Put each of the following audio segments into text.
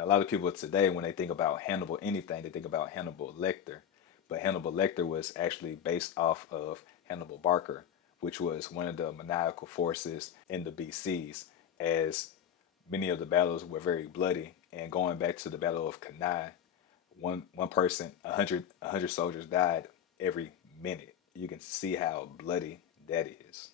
And a lot of people today, when they think about Hannibal anything, they think about Hannibal Lecter. But Hannibal Lecter was actually based off of Hannibal Barca, which was one of the maniacal forces in the BCs, as many of the battles were very bloody. And going back to the Battle of Cannae, one person, a hundred soldiers died every minute. You can see how bloody that is.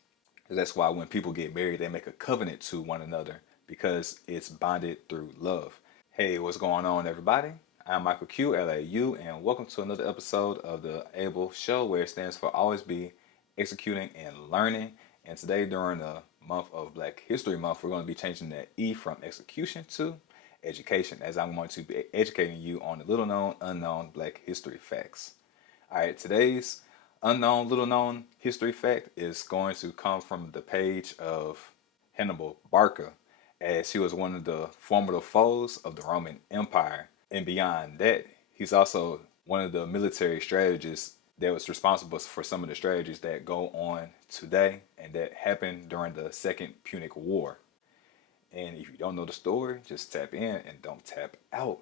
That's why when people get married, they make a covenant to one another because it's bonded through love. Hey, what's going on, everybody? I'm Michael Q, LAU, and welcome to another episode of the ABEL show, where it stands for Always Be Executing and Learning. And today, during the month of Black History Month, we're going to be changing that E from execution to education, as I'm going to be educating you on the little known, unknown Black history facts. All right, today's unknown, little known history fact is going to come from the page of Hannibal Barca, as he was one of the formidable foes of the Roman Empire. And beyond that, he's also one of the military strategists that was responsible for some of the strategies that go on today and that happened during the Second Punic War. And if you don't know the story, just tap in and don't tap out.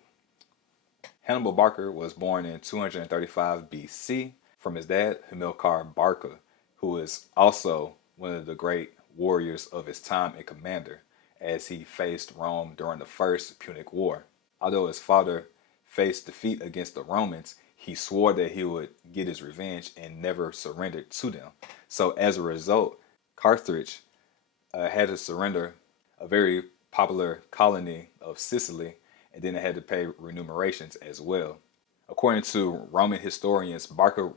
Hannibal Barca was born in 235 BC from his dad, Hannibal Barca, who is also one of the great warriors of his time and commander, as he faced Rome during the First Punic War. Although his father faced defeat against the Romans, he swore that he would get his revenge and never surrendered to them. So as a result, Carthage had to surrender a very popular colony of Sicily, and then they had to pay remunerations as well. According to Roman historians, Barca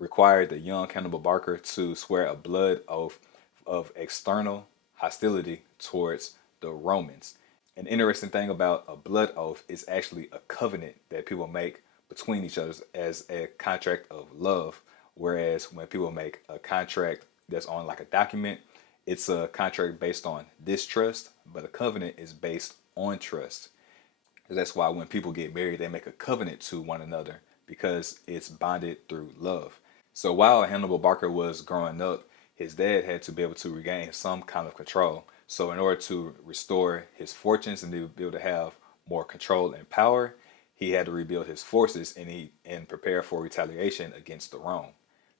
required the young Hannibal Barca to swear a blood oath of external hostility towards the Romans. An interesting thing about a blood oath is actually a covenant that people make between each other as a contract of love, whereas when people make a contract that's on like a document, it's a contract based on distrust, but a covenant is based on trust. That's why when people get married, they make a covenant to one another because it's bonded through love. So while Hannibal Barca was growing up, his dad had to be able to regain some kind of control. So in order to restore his fortunes and to be able to have more control and power, he had to rebuild his forces and prepare for retaliation against the Rome.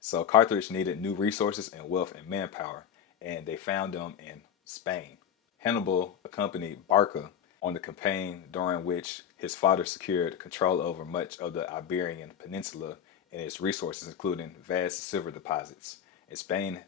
So Carthage needed new resources and wealth and manpower, and they found them in Spain. Hannibal accompanied Barca on the campaign during which his father secured control over much of the Iberian Peninsula and its resources, including vast silver deposits. In Spain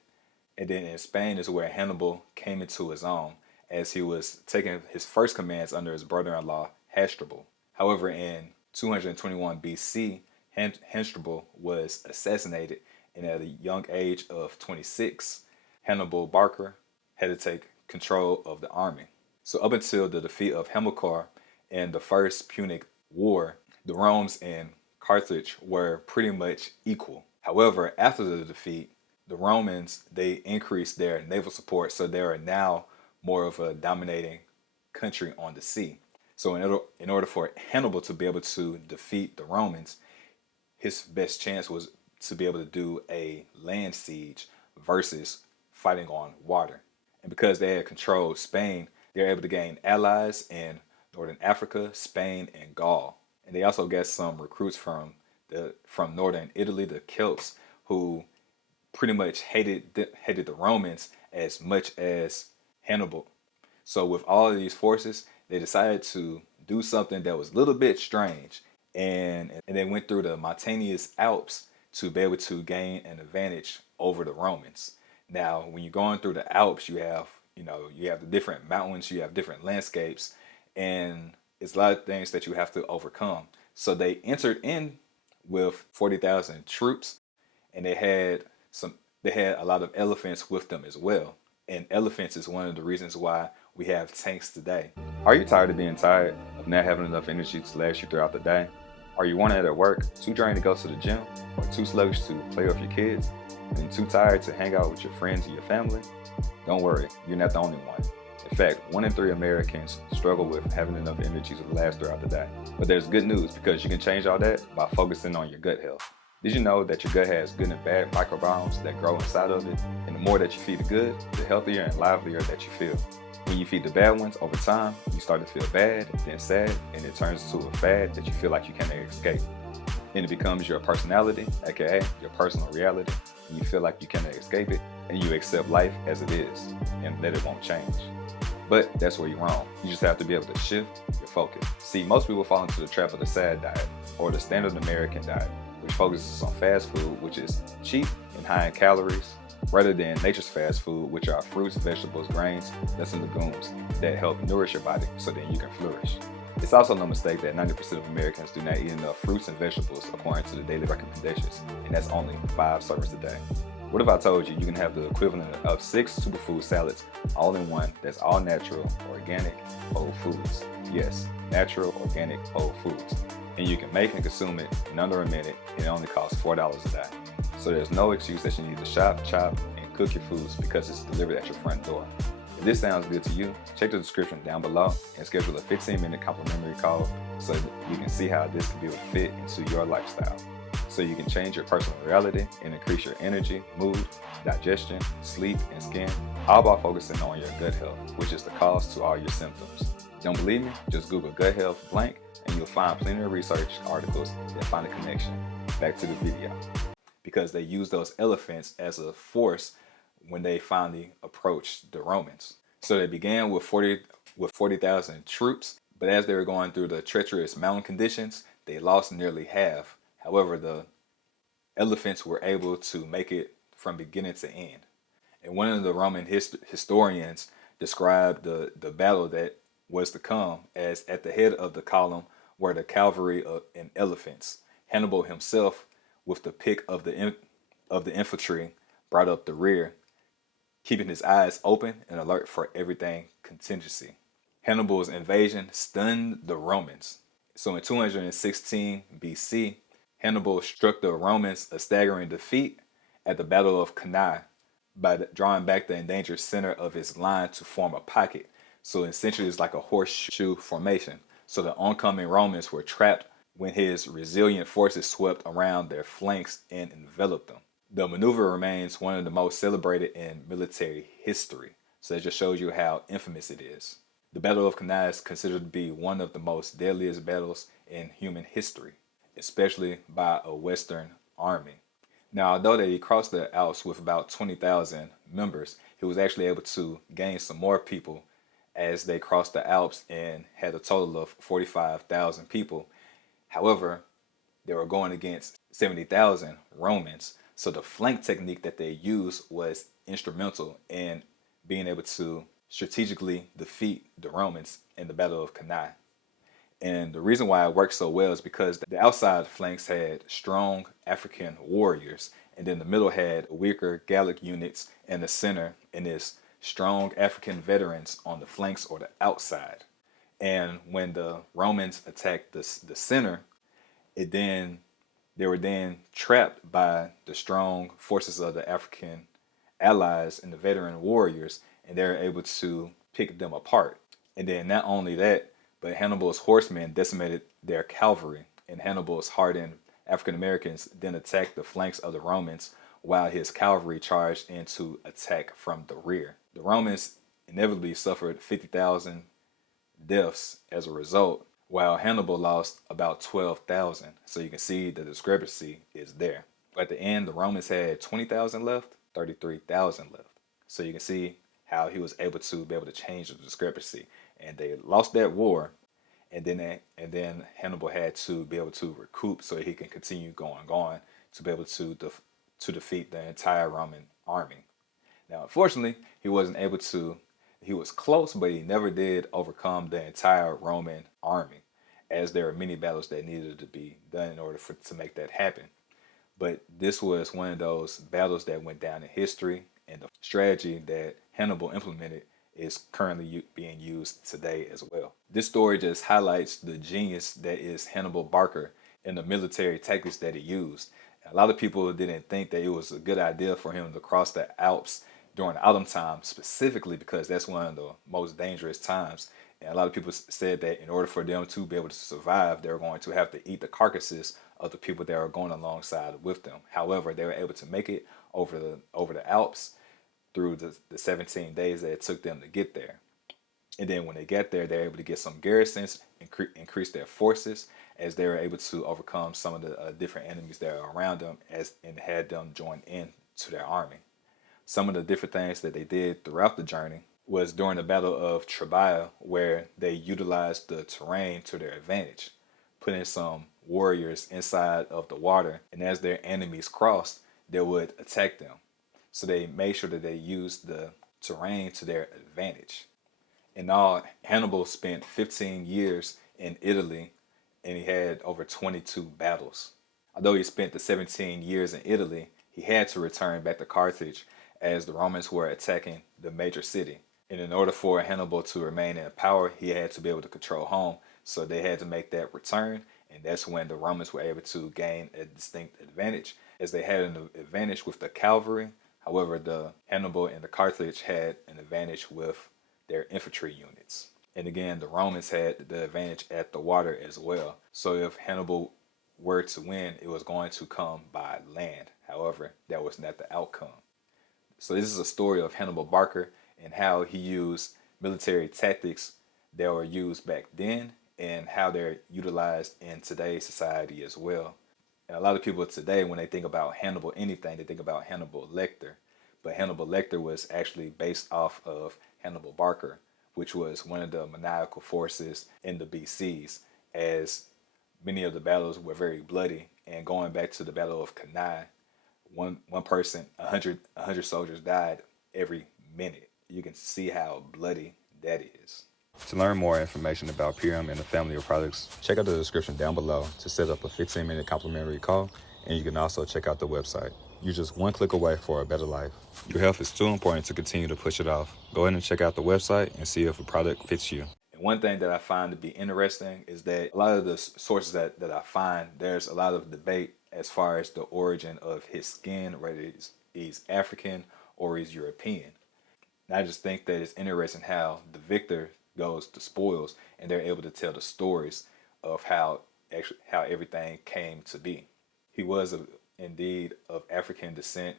is where Hannibal came into his own, as he was taking his first commands under his brother-in-law Hannibal. However, in 221 BC, Hannibal was assassinated, and at a young age of 26, Hannibal Barca had to take control of the army. So up until the defeat of Hamilcar in the First Punic War, the Romans and Carthage were pretty much equal. However, after the defeat, the Romans, they increased their naval support, so they are now more of a dominating country on the sea. So in order for Hannibal to be able to defeat the Romans, his best chance was to be able to do a land siege versus fighting on water. And because they had controlled Spain, they were able to gain allies in Northern Africa, Spain, and Gaul. And they also got some recruits from Northern Italy, the Celts, who pretty much hated the Romans as much as Hannibal. So with all of these forces, they decided to do something that was a little bit strange. And they went through the mountainous Alps to be able to gain an advantage over the Romans. Now, when you're going through the Alps, you have the different mountains, you have different landscapes, and it's a lot of things that you have to overcome. So they entered in with 40,000 troops, and they had a lot of elephants with them as well. And elephants is one of the reasons why we have tanks today. Are you tired of being tired, of not having enough energy to last you throughout the day? Are you worn out at work, too drained to go to the gym, or too sluggish to play with your kids, and too tired to hang out with your friends and your family? Don't worry, you're not the only one. In fact, 1 in 3 Americans struggle with having enough energy to last throughout the day. But there's good news, because you can change all that by focusing on your gut health. Did you know that your gut has good and bad microbiomes that grow inside of it? And the more that you feed it good, the healthier and livelier that you feel. When you feed the bad ones, over time, you start to feel bad, then sad, and it turns into a fad that you feel like you can't escape. And it becomes your personality, aka your personal reality, and you feel like you cannot escape it, and you accept life as it is, and that it won't change. But that's where you're wrong. You just have to be able to shift your focus. See, most people fall into the trap of the SAD diet, or the standard American diet, which focuses on fast food, which is cheap and high in calories, rather than nature's fast food, which are fruits, vegetables, grains, nuts, and legumes that help nourish your body so that you can flourish. It's also no mistake that 90% of Americans do not eat enough fruits and vegetables according to the daily recommendations, and that's only 5 servings a day. What if I told you you can have the equivalent of 6 superfood salads all in one that's all natural, organic, whole foods? Yes, natural, organic, whole foods. And you can make and consume it in under a minute, and it only costs $4 a day. So there's no excuse that you need to shop, chop, and cook your foods because it's delivered at your front door. If this sounds good to you, check the description down below and schedule a 15-minute complimentary call so you can see how this can be a fit into your lifestyle. So you can change your personal reality and increase your energy, mood, digestion, sleep, and skin, all by focusing on your gut health, which is the cause to all your symptoms. Don't believe me? Just Google gut health blank and you'll find plenty of research articles that find a connection. Back to the video. Because they used those elephants as a force when they finally approached the Romans. So they began with 40,000 troops, but as they were going through the treacherous mountain conditions, they lost nearly half. However, the elephants were able to make it from beginning to end. And one of the Roman historians described the battle that was to come as at the head of the column were the cavalry and elephants. Hannibal himself, with the pick of the infantry, brought up the rear, keeping his eyes open and alert for everything contingency. Hannibal's invasion stunned the Romans. So in 216 BC, Hannibal struck the Romans a staggering defeat at the Battle of Cannae by drawing back the endangered center of his line to form a pocket. So essentially it's like a horseshoe formation. So the oncoming Romans were trapped when his resilient forces swept around their flanks and enveloped them. The maneuver remains one of the most celebrated in military history. So it just shows you how infamous it is. The Battle of Cannae is considered to be one of the most deadliest battles in human history, especially by a Western army. Now, although that he crossed the Alps with about 20,000 members, he was actually able to gain some more people as they crossed the Alps and had a total of 45,000 people. However, they were going against 70,000 Romans. So the flank technique that they used was instrumental in being able to strategically defeat the Romans in the Battle of Cannae. And the reason why it worked so well is because the outside flanks had strong African warriors, and then the middle had weaker Gallic units, and the center and is strong African veterans on the flanks or the outside. And when the Romans attacked the center, they were then trapped by the strong forces of the African allies and the veteran warriors, and they were able to pick them apart. And then not only that, but Hannibal's horsemen decimated their cavalry, and Hannibal's hardened African Americans then attacked the flanks of the Romans while his cavalry charged in to attack from the rear. The Romans inevitably suffered 50,000 deaths as a result, while Hannibal lost about 12,000. So you can see the discrepancy is there. But at the end, the Romans had 20,000 left, 33,000 left. So you can see how he was able to change the discrepancy. And they lost that war, and then Hannibal had to be able to recoup so he can continue going to be able to defeat the entire Roman army. Now, unfortunately, he wasn't able to. He was close, but he never did overcome the entire Roman army, as there are many battles that needed to be done in order to make that happen. But this was one of those battles that went down in history, and the strategy that Hannibal implemented is currently being used today as well. This story just highlights the genius that is Hannibal Barca and the military tactics that he used. A lot of people didn't think that it was a good idea for him to cross the Alps during autumn time, specifically because that's one of the most dangerous times. And a lot of people said that in order for them to be able to survive, they were going to have to eat the carcasses of the people that were going alongside with them. However, they were able to make it over the Alps through the 17 days that it took them to get there. And then when they get there, they're able to get some garrisons, increase their forces, as they were able to overcome some of the different enemies that are around them, and had them join in to their army. Some of the different things that they did throughout the journey was during the Battle of Trebia, where they utilized the terrain to their advantage, putting some warriors inside of the water, and as their enemies crossed, they would attack them. So they made sure that they used the terrain to their advantage. In all, Hannibal spent 15 years in Italy, and he had over 22 battles. Although he spent the 17 years in Italy, he had to return back to Carthage as the Romans were attacking the major city. And in order for Hannibal to remain in power, he had to be able to control home. So they had to make that return, and that's when the Romans were able to gain a distinct advantage, as they had an advantage with the cavalry. However, the Hannibal and the Carthage had an advantage with their infantry units. And again, the Romans had the advantage at the water as well. So if Hannibal were to win, it was going to come by land. However, that was not the outcome. So this is a story of Hannibal Barca and how he used military tactics that were used back then and how they're utilized in today's society as well. And a lot of people today, when they think about Hannibal anything, they think about Hannibal Lecter. But Hannibal Lecter was actually based off of Hannibal Barca, which was one of the maniacal forces in the BCs, as many of the battles were very bloody. And going back to the Battle of Cannae, one person, 100 soldiers died every minute. You can see how bloody that is. To learn more information about Purium and the family of products, check out the description down below to set up a 15-minute complimentary call, and you can also check out the website. You're just one click away for a better life. Your health is too important to continue to push it off. Go ahead and check out the website and see if a product fits you. And one thing that I find to be interesting is that a lot of the sources that I find, there's a lot of debate as far as the origin of his skin, whether he's African or he's European. And I just think that it's interesting how the victor goes to spoils, and they're able to tell the stories of how everything came to be. He was indeed of African descent.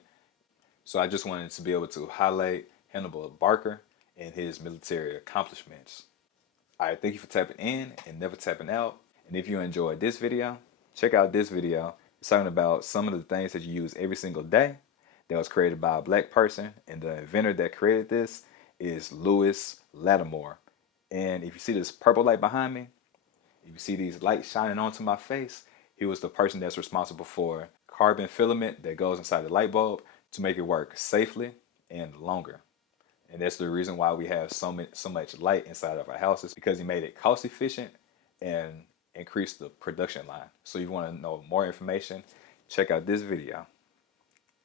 So I just wanted to be able to highlight Hannibal Barca and his military accomplishments. All right, thank you for tapping in and never tapping out. And if you enjoyed this video, check out this video. It's talking about some of the things that you use every single day that was created by a black person. And the inventor that created this is Louis Lattimore. And if you see this purple light behind me, if you see these lights shining onto my face, he was the person that's responsible for carbon filament that goes inside the light bulb to make it work safely and longer. And that's the reason why we have so much light inside of our houses, because he made it cost efficient and increased the production line. So if you want to know more information, check out this video.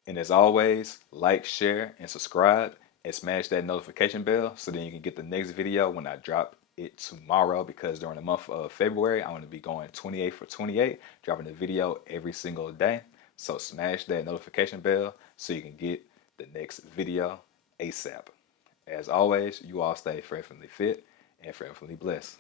And as always, like, share, and subscribe, and smash that notification bell so then you can get the next video when I drop it tomorrow, because during the month of February, I'm going to be going 28 for 28, dropping a video every single day. So smash that notification bell so you can get the next video ASAP. As always, you all stay fearfully fit and fearfully blessed.